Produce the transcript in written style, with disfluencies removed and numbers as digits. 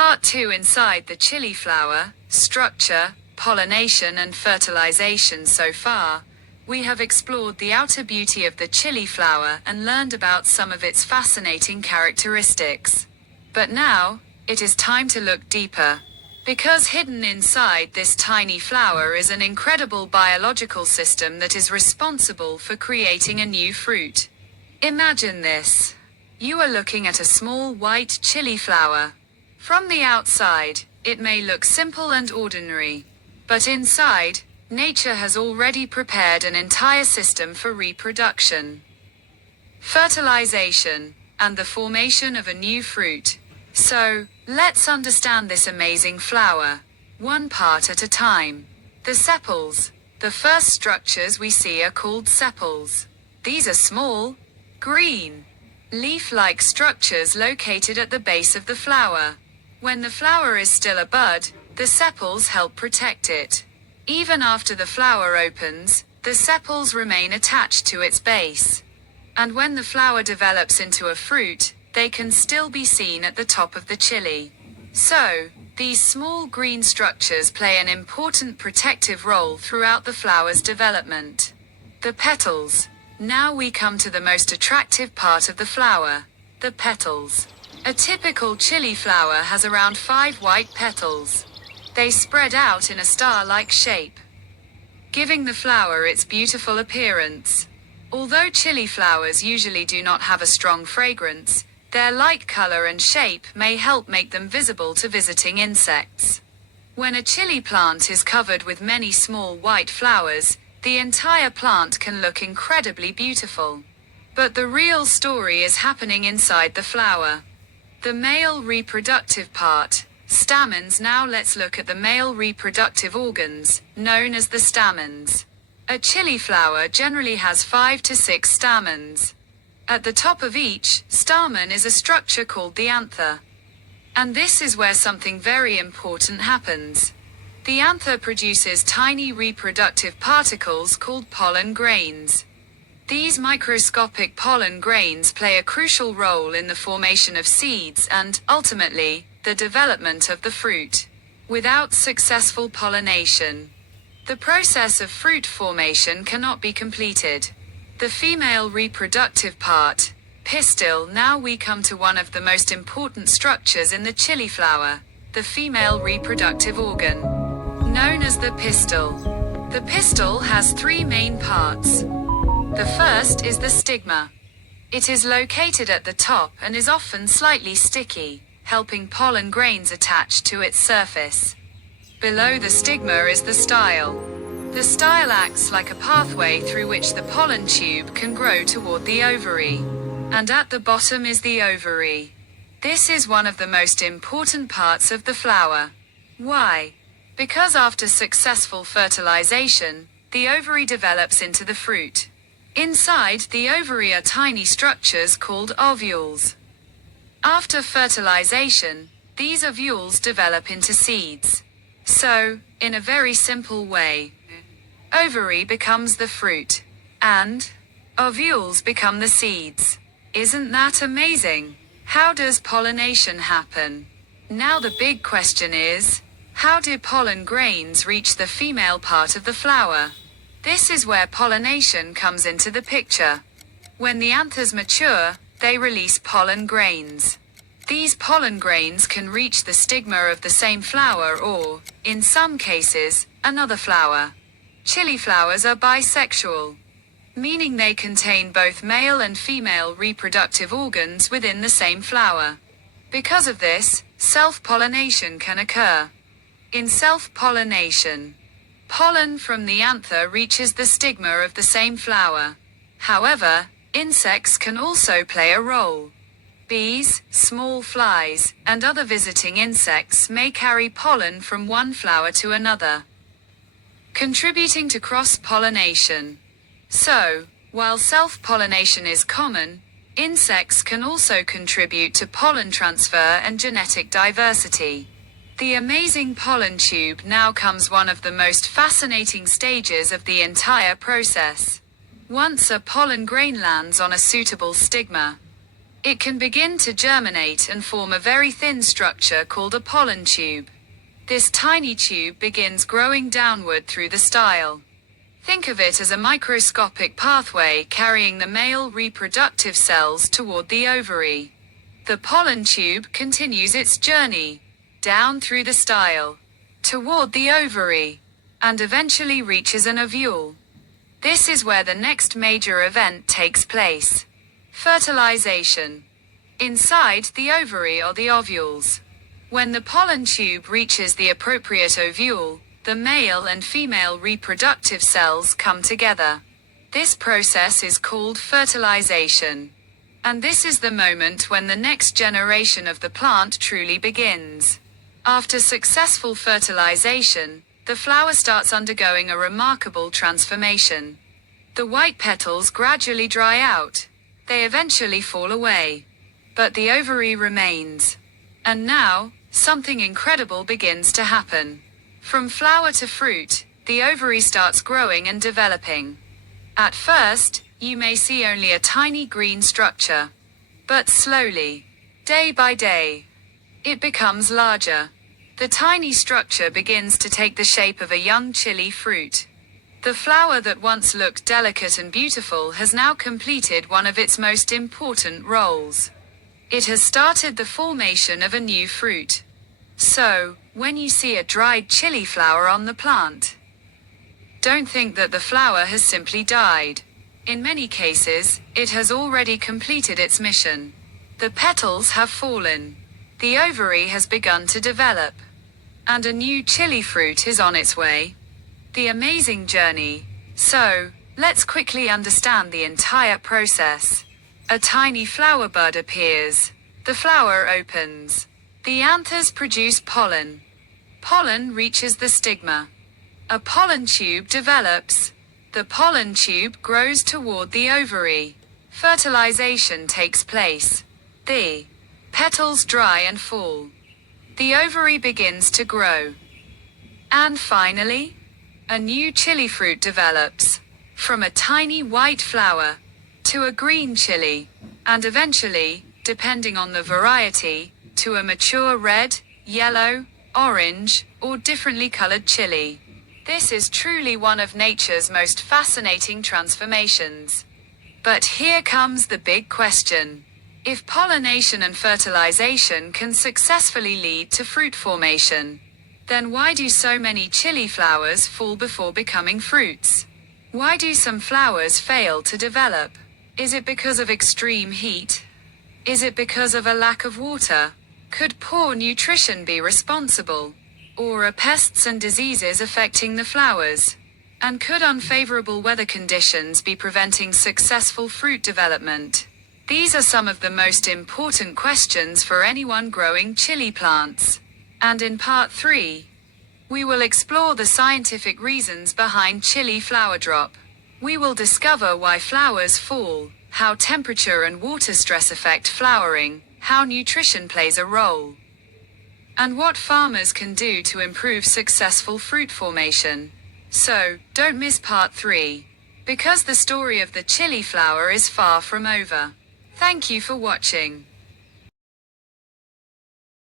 Part 2. Inside the chili flower, structure, pollination and fertilization. So far, we have explored the outer beauty of the chili flower and learned about some of its fascinating characteristics. But now, it is time to look deeper. Because hidden inside this tiny flower is an incredible biological system that is responsible for creating a new fruit. Imagine this. You are looking at a small white chili flower. From the outside, it may look simple and ordinary. But inside, nature has already prepared an entire system for reproduction, fertilization, and the formation of a new fruit. So, let's understand this amazing flower, one part at a time. The sepals. The first structures we see are called sepals. These are small, green, leaf-like structures located at the base of the flower. When the flower is still a bud, the sepals help protect it. Even after the flower opens, the sepals remain attached to its base. And when the flower develops into a fruit, they can still be seen at the top of the chili. So, these small green structures play an important protective role throughout the flower's development. The petals. Now we come to the most attractive part of the flower, the petals. A typical chili flower has around 5 white petals. They spread out in a star-like shape, giving the flower its beautiful appearance. Although chili flowers usually do not have a strong fragrance, their light color and shape may help make them visible to visiting insects. When a chili plant is covered with many small white flowers, the entire plant can look incredibly beautiful. But the real story is happening inside the flower. The male reproductive part, stamens. Now let's look at the male reproductive organs, known as the stamens. A chili flower generally has 5 to 6 stamens. At the top of each stamen is a structure called the anther. And this is where something very important happens. The anther produces tiny reproductive particles called pollen grains. These microscopic pollen grains play a crucial role in the formation of seeds and, ultimately, the development of the fruit. Without successful pollination, the process of fruit formation cannot be completed. The female reproductive part, pistil. Now we come to one of the most important structures in the chili flower, the female reproductive organ, known as the pistil. The pistil has 3 main parts. The first is the stigma. It is located at the top and is often slightly sticky, helping pollen grains attach to its surface. Below the stigma is the style. The style acts like a pathway through which the pollen tube can grow toward the ovary. And at the bottom is the ovary. This is one of the most important parts of the flower. Why? Because after successful fertilization, the ovary develops into the fruit. Inside the ovary are tiny structures called ovules. After fertilization, these ovules develop into seeds. So, in a very simple way, ovary becomes the fruit, and ovules become the seeds. Isn't that amazing? How does pollination happen? Now the big question is, how do pollen grains reach the female part of the flower? This is where pollination comes into the picture. When the anthers mature, they release pollen grains. These pollen grains can reach the stigma of the same flower or, in some cases, another flower. Chili flowers are bisexual, meaning they contain both male and female reproductive organs within the same flower. Because of this, self-pollination can occur. In self-pollination, pollen from the anther reaches the stigma of the same flower. However, insects can also play a role. Bees, small flies, and other visiting insects may carry pollen from one flower to another, contributing to cross-pollination. So, while self-pollination is common, insects can also contribute to pollen transfer and genetic diversity. The amazing pollen tube. Now comes one of the most fascinating stages of the entire process. Once a pollen grain lands on a suitable stigma, It can begin to germinate and form a very thin structure called a pollen tube. This tiny tube begins growing downward through the style. Think of it as a microscopic pathway carrying the male reproductive cells toward the ovary. The pollen tube continues its journey down through the style toward the ovary and eventually reaches an ovule. This is where the next major event takes place. Fertilization. Inside the ovary are the ovules. When the pollen tube reaches the appropriate ovule, the male and female reproductive cells come together. This process is called fertilization. And this is the moment when the next generation of the plant truly begins. After successful fertilization, the flower starts undergoing a remarkable transformation. The white petals gradually dry out. They eventually fall away. But the ovary remains. And now, something incredible begins to happen. From flower to fruit, the ovary starts growing and developing. At first, you may see only a tiny green structure. But slowly, day by day, it becomes larger. The tiny structure begins to take the shape of a young chili fruit. The flower that once looked delicate and beautiful has now completed one of its most important roles. It has started the formation of a new fruit. So, when you see a dried chili flower on the plant, don't think that the flower has simply died. In many cases, it has already completed its mission. The petals have fallen. The ovary has begun to develop. And a new chili fruit is on its way. The amazing journey. So, let's quickly understand the entire process. A tiny flower bud appears. The flower opens. The anthers produce pollen. Pollen reaches the stigma. A pollen tube develops. The pollen tube grows toward the ovary. Fertilization takes place. The petals dry and fall. The ovary begins to grow. And finally, a new chili fruit develops. From a tiny white flower to a green chili, and eventually, depending on the variety, to a mature red, yellow, orange, or differently colored chili. This is truly one of nature's most fascinating transformations. But here comes the big question. If pollination and fertilization can successfully lead to fruit formation, then why do so many chili flowers fall before becoming fruits? Why do some flowers fail to develop? Is it because of extreme heat? Is it because of a lack of water? Could poor nutrition be responsible? Or are pests and diseases affecting the flowers? And could unfavorable weather conditions be preventing successful fruit development? These are some of the most important questions for anyone growing chili plants. And in part 3, we will explore the scientific reasons behind chili flower drop. We will discover why flowers fall, how temperature and water stress affect flowering, how nutrition plays a role, and what farmers can do to improve successful fruit formation. So, don't miss part 3, because the story of the chili flower is far from over. Thank you for watching.